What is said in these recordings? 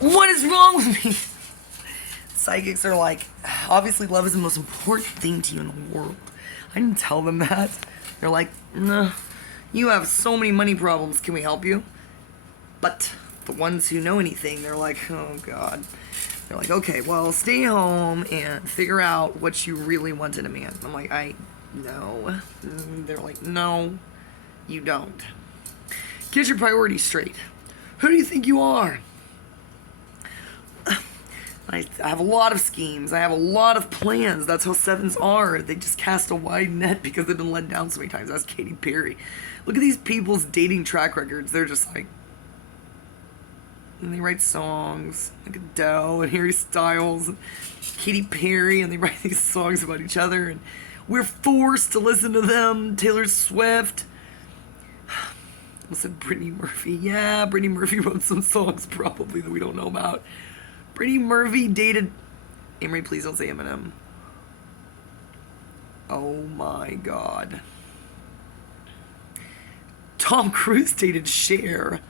What is wrong with me? Psychics are like, obviously love is the most important thing to you in the world. I didn't tell them that. They're like, nah, you have so many money problems, can we help you? But the ones who know anything, they're like, oh God. They're like, okay, well, stay home and figure out what you really want in a man. I'm like, no. They're like, no, you don't. Get your priorities straight. Who do you think you are? I have a lot of schemes. I have a lot of plans. That's how sevens are. They just cast a wide net because they've been let down so many times. That's Katy Perry. Look at these people's dating track records. They're just like... And they write songs. Like Adele and Harry Styles and Katy Perry. And they write these songs about each other. And we're forced to listen to them. Taylor Swift. I said Brittany Murphy. Yeah, Brittany Murphy wrote some songs probably that we don't know about. Brittany Murphy dated... Amory, please don't say Eminem. Oh my God. Tom Cruise dated Cher.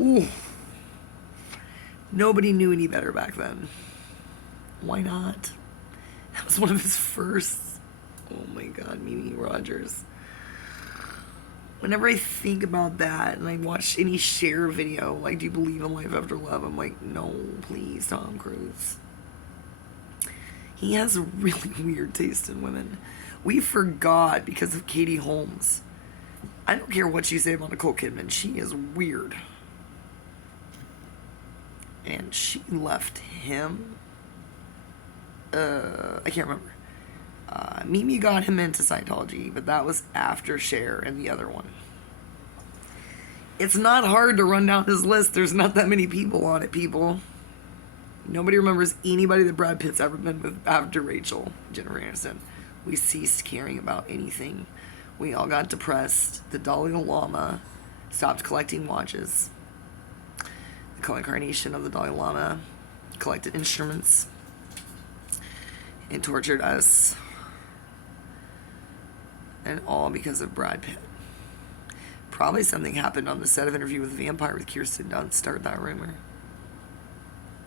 Ooh. Nobody knew any better back then. Why not? That was one of his firsts. Oh my God, Mimi Rogers. Whenever I think about that and I watch any Cher video, like, do you believe in life after love? I'm like, no, please, Tom Cruise. He has a really weird taste in women. We forgot because of Katie Holmes. I don't care what you say about Nicole Kidman. She is weird. And she left him. I can't remember. Mimi got him into Scientology, but that was after Cher and the other one. It's not hard to run down his list. There's not that many people on it, people. Nobody remembers anybody that Brad Pitt's ever been with after Rachel, Jennifer Aniston. We ceased caring about anything. We all got depressed. The Dalai Lama stopped collecting watches. The co-incarnation of the Dalai Lama collected instruments and tortured us. And all because of Brad Pitt. Probably something happened on the set of Interview with the Vampire with Kirsten Dunst started that rumor.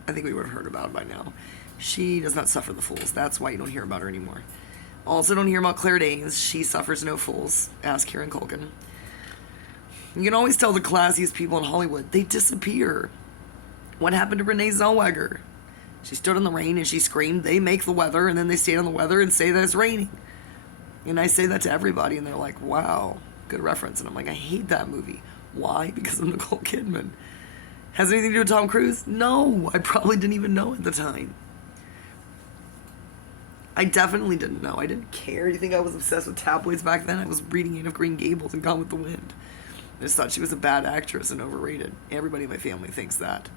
I think we would have heard about it by now. She does not suffer the fools. That's why you don't hear about her anymore. Also don't hear about Claire Danes. She suffers no fools. Ask Kieran Culkin. You can always tell the classiest people in Hollywood, they disappear. What happened to Renee Zellweger? She stood in the rain and she screamed, they make the weather, and then they stand on the weather and say that it's raining. And I say that to everybody, and they're like, wow, good reference. And I'm like, I hate that movie. Why? Because of Nicole Kidman. Has anything to do with Tom Cruise? No, I probably didn't even know at the time. I definitely didn't know. I didn't care. Do you think I was obsessed with tabloids back then? I was reading Anne of Green Gables and Gone with the Wind. I just thought she was a bad actress and overrated. Everybody in my family thinks that.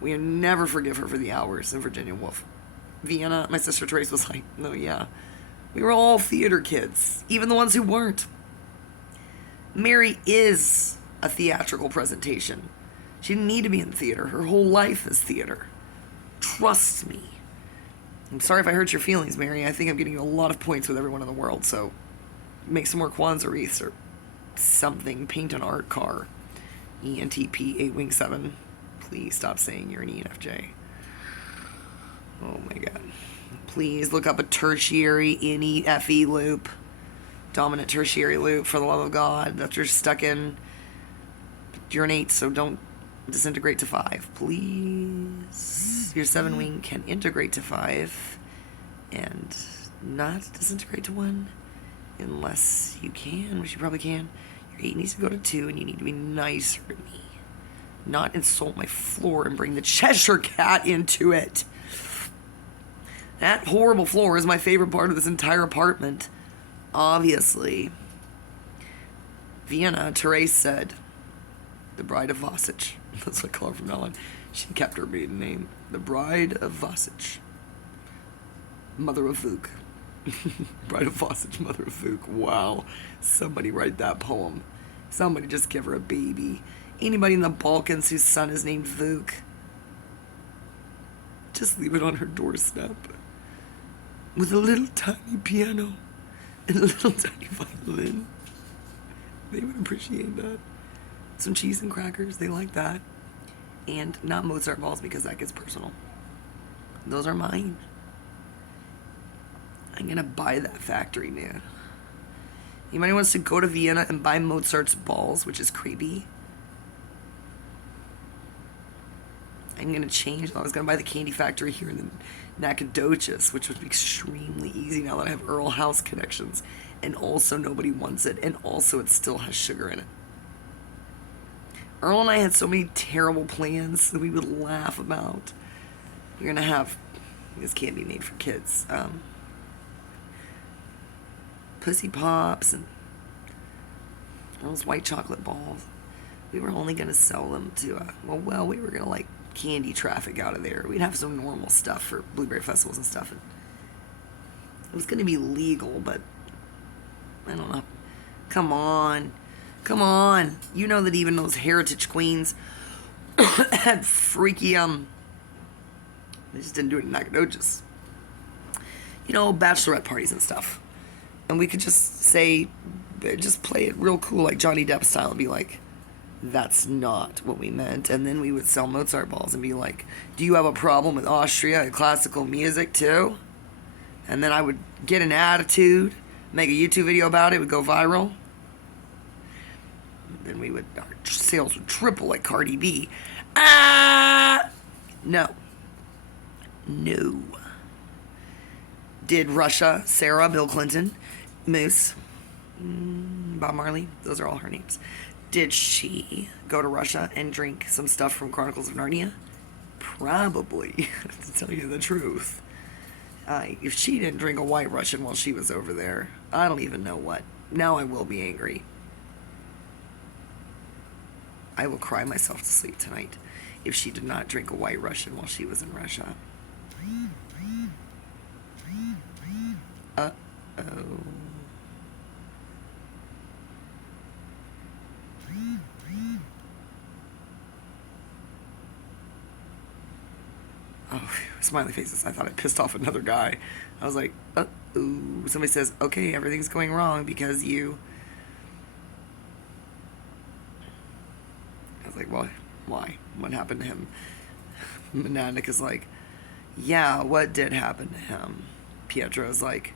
We never forgive her for The Hours and Virginia Woolf. Vienna, my sister Therese was like, no, yeah. We were all theater kids, even the ones who weren't. Mary is a theatrical presentation. She didn't need to be in theater. Her whole life is theater. Trust me. I'm sorry if I hurt your feelings, Mary. I think I'm getting you a lot of points with everyone in the world, so make some more Kwanzaa wreaths or something. Paint an art car. ENTP 8-Wing-7. Please stop saying you're an ENFJ. Oh my God. Please look up a tertiary NEFE loop. Dominant tertiary loop, for the love of God, that you're stuck in. You're an 8, so don't disintegrate to 5. Please. Your 7-wing can integrate to 5 and not disintegrate to 1 unless you can, which you probably can. Your 8 needs to go to 2, and you need to be nicer to me. Not insult my floor and bring the Cheshire Cat into it. That horrible floor is my favorite part of this entire apartment. Obviously. Vienna, Therese said, the Bride of Vasich. That's what I call her from now on. She kept her maiden name. The Bride of Vasich. Mother of Vuk. Bride of Vasich, Mother of Vuk. Wow. Somebody write that poem. Somebody just give her a baby. Anybody in the Balkans whose son is named Vuk, just leave it on her doorstep. With a little tiny piano and a little tiny violin. They would appreciate that. Some cheese and crackers, they like that. And not Mozart balls because that gets personal. Those are mine. I'm gonna buy that factory, man. Anybody wants to go to Vienna and buy Mozart's balls, which is creepy? I'm gonna change. I was gonna buy the candy factory here in the Nacogdoches, which would be extremely easy now that I have Earl House connections. And also nobody wants it, and also it still has sugar in it. Earl and I had so many terrible plans that we would laugh about. We're gonna have, this can't be made for kids, Pussy Pops and Earl's white chocolate balls. We were only gonna sell them to, we were gonna like candy traffic out of there. We'd have some normal stuff for blueberry festivals and stuff. And it was gonna be legal, but I don't know. Come on. You know that even those heritage queens had freaky, they just didn't do it in Nacogdoches. You know, bachelorette parties and stuff. And we could just play it real cool, like Johnny Depp style, and be like, that's not what we meant. And then we would sell Mozart balls and be like, do you have a problem with Austria and classical music too? And then I would get an attitude, make a YouTube video about it, would go viral. Then our sales would triple like Cardi B. No. Did Russia, Sarah, Bill Clinton, Moose, Bob Marley, those are all her names. Did she go to Russia and drink some stuff from Chronicles of Narnia? Probably, to tell you the truth. If she didn't drink a White Russian while she was over there, I don't even know what. Now I will be angry. I will cry myself to sleep tonight if she did not drink a White Russian while she was in Russia. Uh-oh. Oh, smiley faces. I thought I pissed off another guy. I was like, uh-oh. Somebody says, okay, everything's going wrong because you... I was like, well, why? What happened to him? Monadic is like, yeah, what did happen to him? Pietro's like,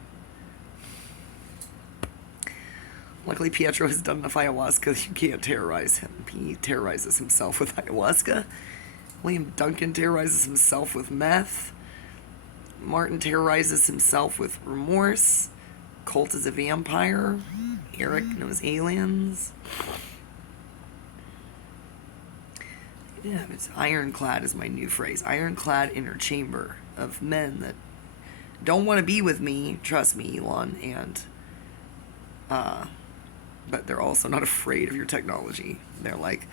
luckily Pietro has done enough ayahuasca, you can't terrorize him. He terrorizes himself with ayahuasca. William Duncan terrorizes himself with meth. Martin terrorizes himself with remorse. Colt is a vampire. Eric knows aliens. Yeah, it's ironclad is my new phrase. Ironclad inner chamber of men that don't want to be with me, trust me, Elon, and but they're also not afraid of your technology. They're like,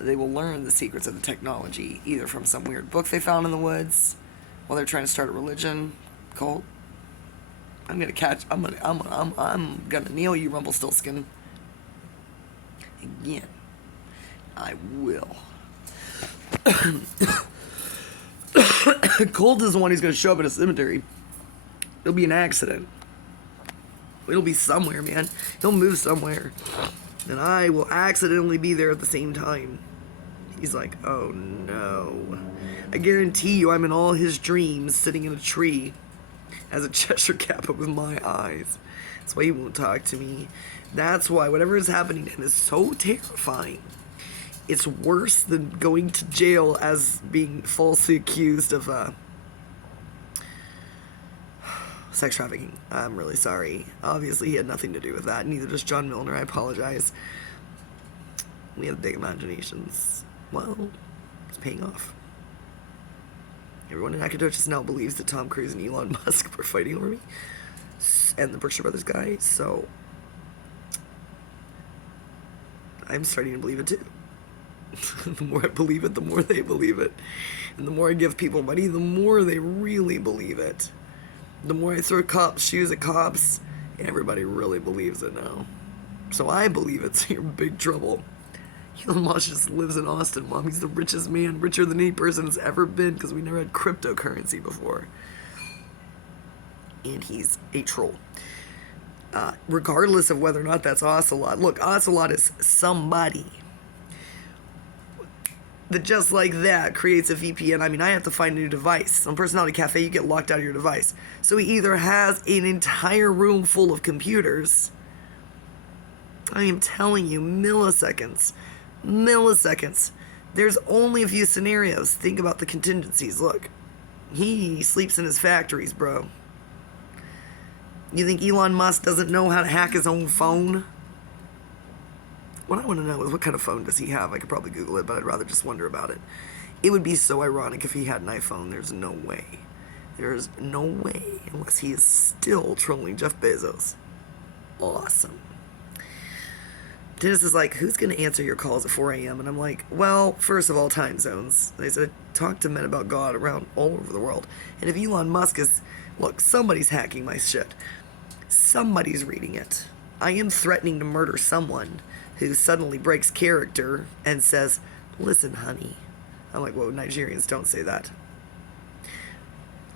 they will learn the secrets of the technology either from some weird book they found in the woods while they're trying to start a religion cult. I'm gonna nail you, Rumpelstiltskin. Again, I will. Colt is the one who's gonna show up at a cemetery. It'll be an accident. It'll be somewhere, man. He'll move somewhere. And I will accidentally be there at the same time. He's like, oh no. I guarantee you I'm in all his dreams sitting in a tree as a Cheshire Cat with my eyes. That's why he won't talk to me. That's why whatever is happening to him is so terrifying. It's worse than going to jail as being falsely accused of sex trafficking. I'm really sorry. Obviously, he had nothing to do with that. Neither does John Milner. I apologize. We have big imaginations. Well, it's paying off. Everyone in Nacogdoches now believes that Tom Cruise and Elon Musk were fighting over me. And the Berkshire Brothers guy. So, I'm starting to believe it too. The more I believe it, the more they believe it. And the more I give people money, the more they really believe it. The more I throw cops' shoes at cops, everybody really believes it now. So I believe it, so you're in big trouble. Elon Musk just lives in Austin, Mom. He's the richest man, richer than any person has ever been, because we never had cryptocurrency before. And he's a troll. Regardless of whether or not that's Ocelot. Look, Ocelot is somebody. that just like that creates a VPN. I mean, I have to find a new device. On Personality Cafe, you get locked out of your device. So he either has an entire room full of computers. I am telling you, milliseconds. Milliseconds. There's only a few scenarios. Think about the contingencies. Look, he sleeps in his factories, bro. You think Elon Musk doesn't know how to hack his own phone? What I want to know is what kind of phone does he have? I could probably Google it, but I'd rather just wonder about it. It would be so ironic if he had an iPhone. There's no way. There's no way unless he is still trolling Jeff Bezos. Awesome. Dennis is like, who's going to answer your calls at 4 a.m.? And I'm like, well, first of all, time zones. They said, talk to men about God around all over the world. And if Elon Musk is, look, somebody's hacking my shit. Somebody's reading it. I am threatening to murder someone who suddenly breaks character and says, listen, honey. I'm like, whoa, Nigerians don't say that.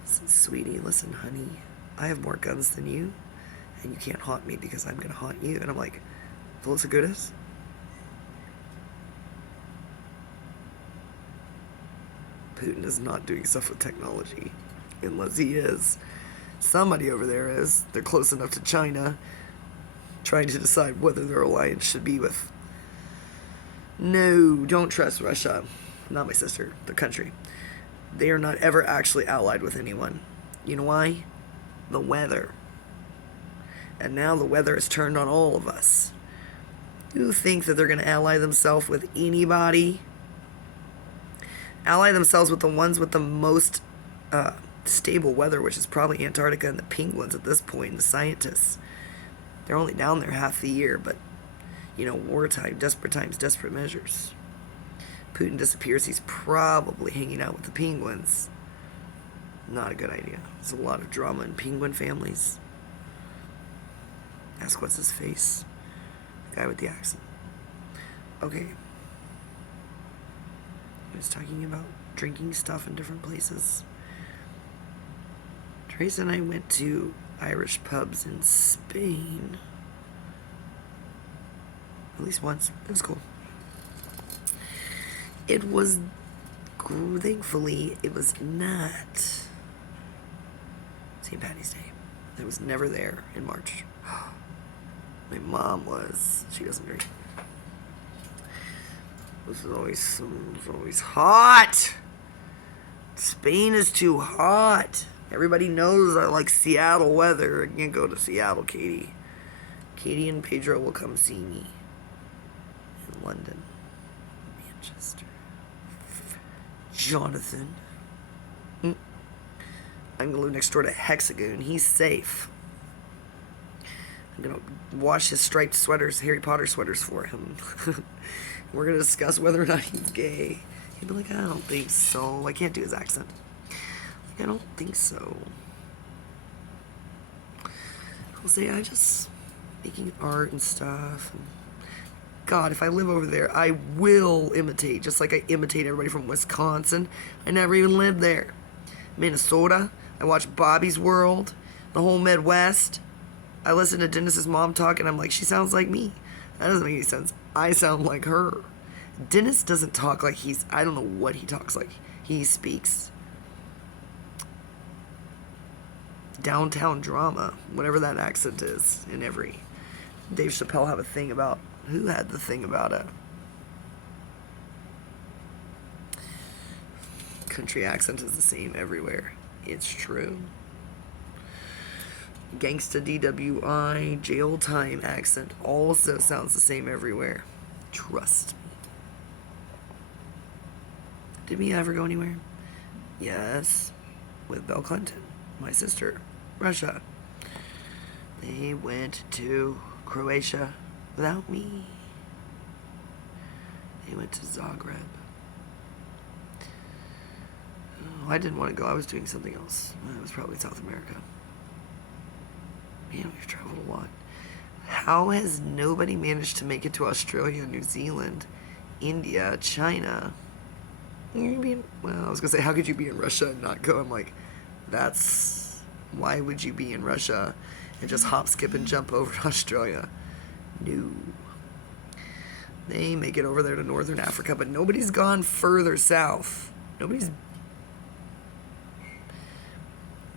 Listen, sweetie, listen, honey. I have more guns than you, and you can't haunt me because I'm going to haunt you. And I'm like, Felissa Goodis? Putin is not doing stuff with technology, unless he is. Somebody over there is. They're close enough to China, trying to decide whether their alliance should be with. No, don't trust Russia. Not my sister, the country. They are not ever actually allied with anyone. You know why? The weather. And now the weather has turned on all of us. You think that they're going to ally themselves with anybody? Ally themselves with the ones with the most stable weather, which is probably Antarctica and the penguins at this point, and the scientists. They're only down there half the year, but, you know, wartime, desperate times, desperate measures. Putin disappears, he's probably hanging out with the penguins. Not a good idea. There's a lot of drama in penguin families. Ask what's his face. The guy with the accent. Okay. He was talking about drinking stuff in different places. Trace and I went to Irish pubs in Spain. At least once. It was cool. It was, thankfully, it was not St. Patty's Day. I was never there in March. My mom was. She doesn't drink. It was always hot. Spain is too hot. Everybody knows I like Seattle weather. I can't go to Seattle, Katie. Katie and Pedro will come see me in London, Manchester. Jonathan. I'm going to live next door to Hexagon. He's safe. I'm going to wash his striped sweaters, Harry Potter sweaters for him. We're going to discuss whether or not he's gay. He'd be like, I don't think so. I can't do his accent. I don't think so. I'll say, I just making art and stuff. God, if I live over there, I will imitate, just like I imitate everybody from Wisconsin. I never even lived there. Minnesota, I watch Bobby's World, the whole Midwest. I listen to Dennis's mom talk, and I'm like, she sounds like me. That doesn't make any sense. I sound like her. Dennis doesn't talk like he's, I don't know what he talks like. He speaks downtown drama, whatever that accent is, in every. Dave Chappelle have a thing about, who had the thing about a country accent is the same everywhere. It's true. Gangsta DWI, jail time accent also sounds the same everywhere. Trust me. Did we ever go anywhere? Yes. With Bill Clinton, my sister, Russia. They went to Croatia without me. They went to Zagreb. Oh, I didn't want to go. I was doing something else. It was probably South America. Man, we've traveled a lot. How has nobody managed to make it to Australia, New Zealand, India, China? Well, I was going to say, how could you be in Russia and not go? I'm like, why would you be in Russia and just hop, skip, and jump over to Australia? No. They make it over there to northern Africa, but nobody's gone further south.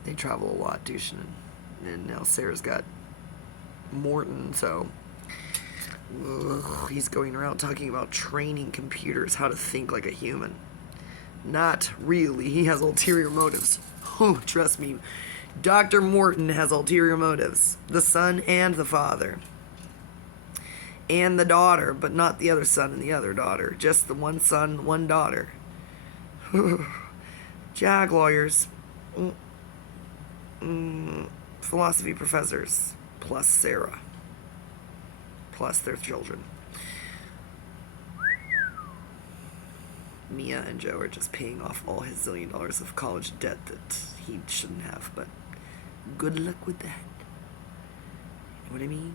They travel a lot, Dushin. And now Sarah's got Morton, so he's going around talking about training computers how to think like a human. Not really. He has ulterior motives. Oh, trust me. Dr. Morton has ulterior motives. The son and the father. And the daughter, but not the other son and the other daughter. Just the one son, one daughter. JAG lawyers. Philosophy professors. Plus Sarah. Plus their children. Mia and Joe are just paying off all his $1 zillion of college debt that he shouldn't have, but good luck with that. You know what I mean?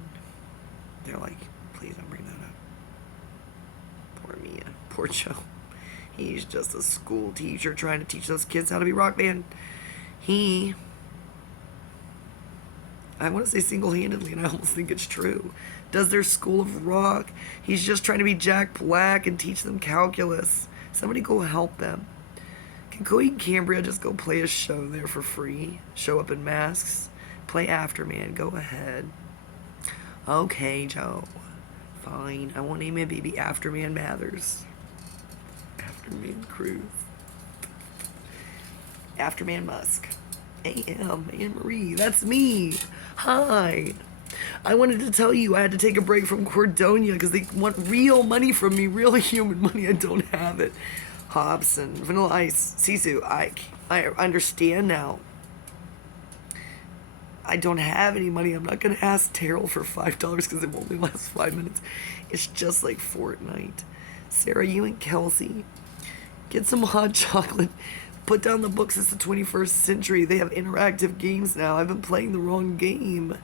They're like, please don't bring that up. Poor Mia. Poor Joe. He's just a school teacher trying to teach those kids how to be rock band. I want to say single-handedly, and I almost think it's true, does their school of rock. He's just trying to be Jack Black and teach them calculus. Somebody go help them. Can Cody and Cambria just go play a show there for free? Show up in masks? Play Afterman. Go ahead. Okay, Joe. Fine. I won't name my baby Afterman Mathers. Afterman Cruz. Afterman Musk. A.M. Anne Marie. That's me. Hi. I wanted to tell you I had to take a break from Cordonia because they want real money from me, real human money. I don't have it. Hobson, Vanilla Ice, Sisu, I understand now. I don't have any money. I'm not going to ask Terrell for $5 because it only lasts 5 minutes. It's just like Fortnite. Sarah, you and Kelsey, get some hot chocolate. Put down the books. It's the 21st century. They have interactive games now. I've been playing the wrong game.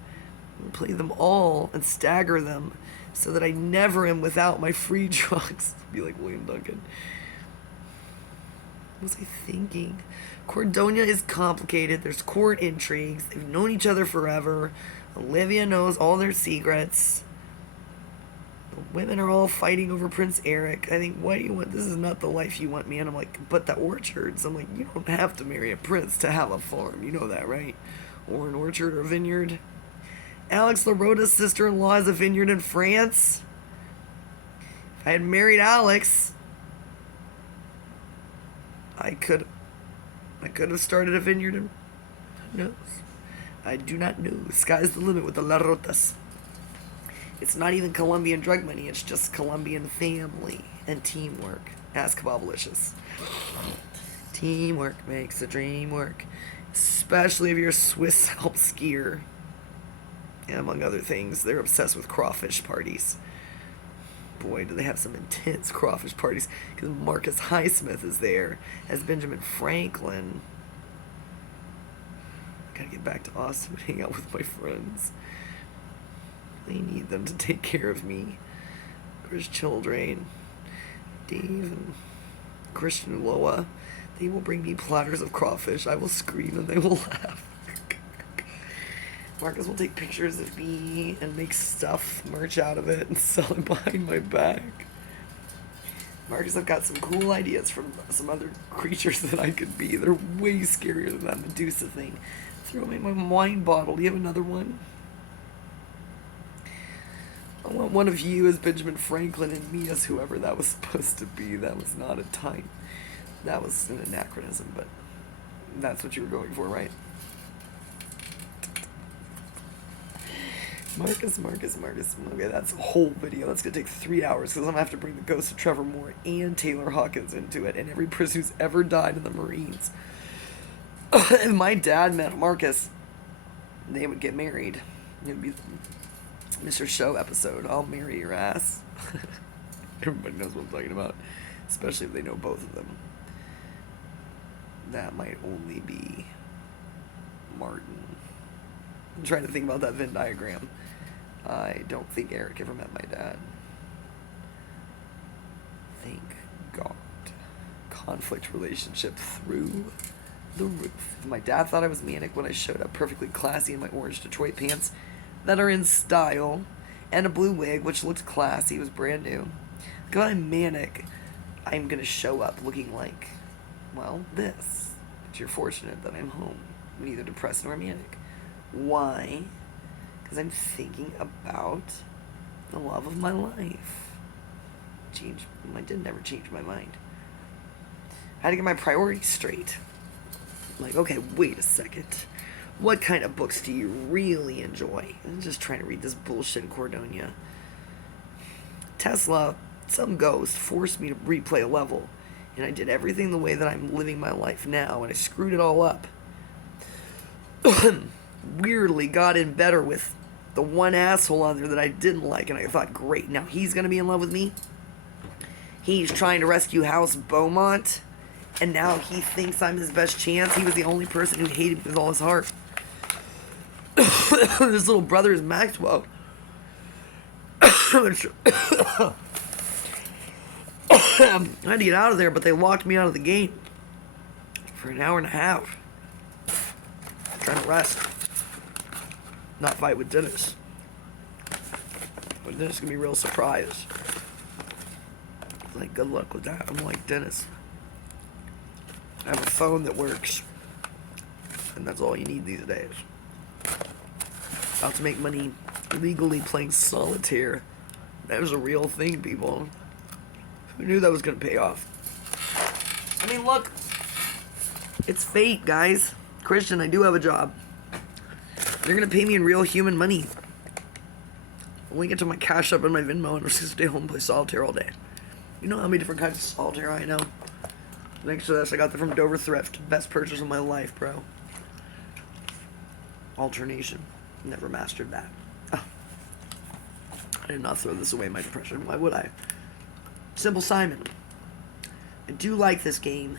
Play them all and stagger them so that I never am without my free drugs. Be like William Duncan. What was I thinking? Cordonia is complicated. There's court intrigues. They've known each other forever. Olivia knows all their secrets. The women are all fighting over Prince Eric. I think, what do you want? This is not the life you want, man. I'm like, but the orchards. I'm like, you don't have to marry a prince to have a farm. You know that, right? Or an orchard or a vineyard. Alex Larota's sister-in-law has a vineyard in France. If I had married Alex, I could have started a vineyard in... Who knows? I do not know. Sky's the limit with the Larotas. It's not even Colombian drug money. It's just Colombian family and teamwork. Ask Bobalicious. Teamwork makes the dream work. Especially if you're a Swiss Alp skier. And among other things, they're obsessed with crawfish parties. Boy, do they have some intense crawfish parties. Because Marcus Highsmith is there as Benjamin Franklin. Gotta get back to Austin and hang out with my friends. I need them to take care of me. Chris Children, Dave, and Christian Loa. They will bring me platters of crawfish. I will scream and they will laugh. Marcus will take pictures of me and make stuff, merch out of it, and sell it behind my back. Marcus, I've got some cool ideas from some other creatures that I could be. They're way scarier than that Medusa thing. Throw me my wine bottle. Do you have another one? I want one of you as Benjamin Franklin and me as whoever that was supposed to be. That was not a type. That was an anachronism, but that's what you were going for, right? Marcus. Okay, that's a whole video. That's going to take 3 hours because I'm going to have to bring the ghost of Trevor Moore and Taylor Hawkins into it and every person who's ever died in the Marines. If my dad met Marcus, they would get married. It would be Mr. Show episode. I'll marry your ass. Everybody knows what I'm talking about, especially if they know both of them. That might only be Martin. I'm trying to think about that Venn diagram. I don't think Eric ever met my dad. Thank God. Conflict relationship through the roof. My dad thought I was manic when I showed up perfectly classy in my orange Detroit pants that are in style and a blue wig, which looked classy. It was brand new. If I'm manic, I'm gonna show up looking like, well, this. But you're fortunate that I'm home, neither depressed nor manic. Why? Because I'm thinking about the love of my life. I did never change my mind. I had to get my priorities straight. Like, okay, wait a second. What kind of books do you really enjoy? I'm just trying to read this bullshit in Cordonia. Tesla, some ghost, forced me to replay a level. And I did everything the way that I'm living my life now, and I screwed it all up. Weirdly got in better with the one asshole on there that I didn't like, and I thought, great, now he's gonna be in love with me? He's trying to rescue House Beaumont, and now he thinks I'm his best chance. He was the only person who hated me with all his heart. His little brother is Maxwell. I had to get out of there, but they locked me out of the game for an hour and a half. Trying to rest. Not fight with Dennis. But Dennis is going to be real surprised. Like, good luck with that. I'm like, Dennis, I have a phone that works. And that's all you need these days. About to make money legally playing solitaire. That was a real thing, people. Who knew that was going to pay off? I mean, look. It's fate, guys. Christian, I do have a job. They're going to pay me in real human money. I'll link it to my Cash App and my Venmo, and I'm just going to stay home and play solitaire all day. You know how many different kinds of solitaire I know? Thanks to this, I got that from Dover Thrift. Best purchase of my life, bro. Alternation. Never mastered that. Oh. I did not throw this away in my depression. Why would I? Simple Simon. I do like this game,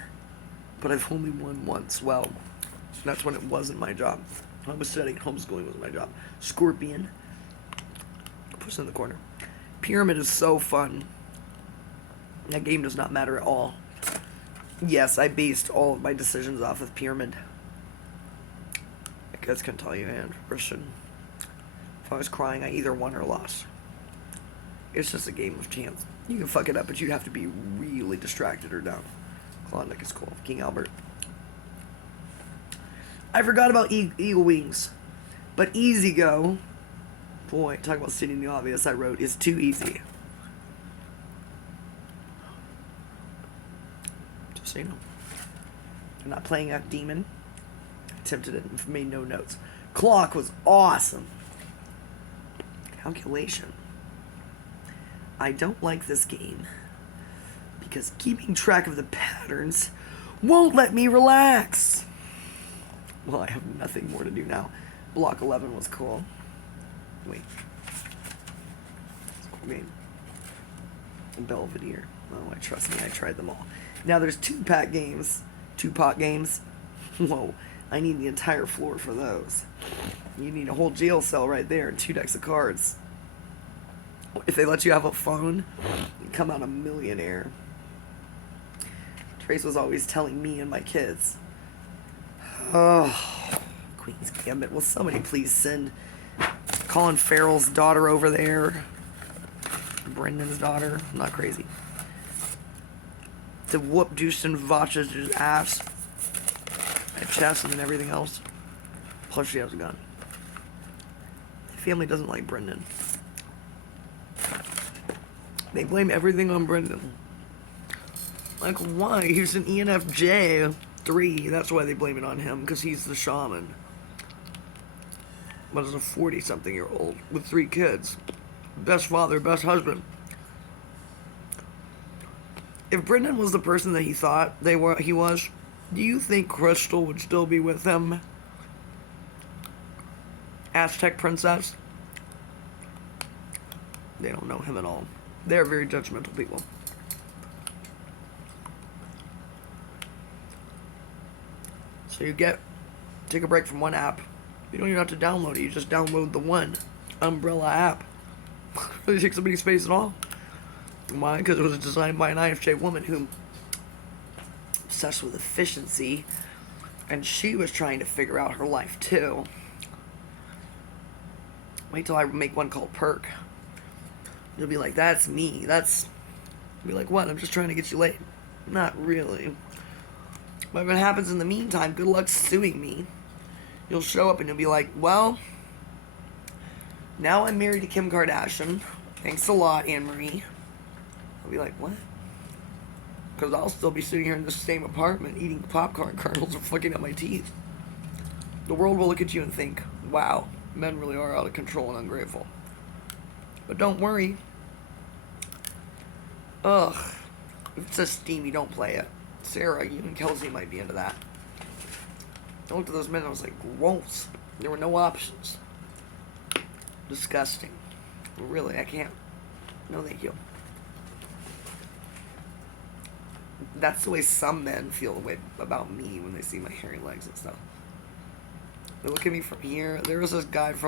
but I've only won once. Well, that's when it wasn't my job. I was studying. Homeschooling was my job. Scorpion. Push in the corner. Pyramid is so fun. That game does not matter at all. Yes, I based all of my decisions off of Pyramid. I guys can tell you, and Christian, if I was crying, I either won or lost. It's just a game of chance. You can fuck it up, but you'd have to be really distracted or down. Klondike is cool. King Albert. I forgot about Eagle Wings. But Easy Go, boy, talk about stating the obvious, I wrote, is too easy. Just so you know. I'm not playing a demon. Attempted it and made no notes. Clock was awesome. Calculation. I don't like this game because keeping track of the patterns won't let me relax. Well, I have nothing more to do now. Block 11 was cool. Wait. It's a cool game. Belvedere. Oh, trust me, I tried them all. Now there's two-pot games. Whoa. I need the entire floor for those. You need a whole jail cell right there and 2 decks of cards. If they let you have a phone, you come out a millionaire. Trace was always telling me and my kids. Oh, Queen's Gambit. Will somebody please send Colin Farrell's daughter over there? Brendan's daughter. I'm not crazy. To whoop Dustin Vach's ass at chess and everything else. Plus she has a gun. The family doesn't like Brendan. They blame everything on Brendan. Like, why? He's an ENFJ 3. That's why they blame it on him, because he's the shaman. But as a 40-something-year-old with 3 kids. Best father, best husband. If Brendan was the person that he thought he was, do you think Crystal would still be with him? Aztec princess? They don't know him at all. They're very judgmental people. So you take a break from one app. You don't even have to download it. You just download the one umbrella app. It really takes up any space at all. Why? Because it was designed by an INFJ woman who obsessed with efficiency, and she was trying to figure out her life too. Wait till I make one called Perk. You'll be like, that's me. That's I'll be like, what? I'm just trying to get you laid. Not really. But if it happens in the meantime, good luck suing me. You'll show up and you'll be like, well, now I'm married to Kim Kardashian. Thanks a lot, Anne-Marie. I'll be like, what? Because I'll still be sitting here in the same apartment eating popcorn kernels and fucking up my teeth. The world will look at you and think, wow, men really are out of control and ungrateful. But don't worry. Ugh. If it says steamy, don't play it. Sarah, you and Kelsey might be into that. I looked at those men and I was like, gross. There were no options. Disgusting. Really, I can't. No, thank you. That's the way some men feel the way about me when they see my hairy legs and stuff. They look at me from here. There was this guy from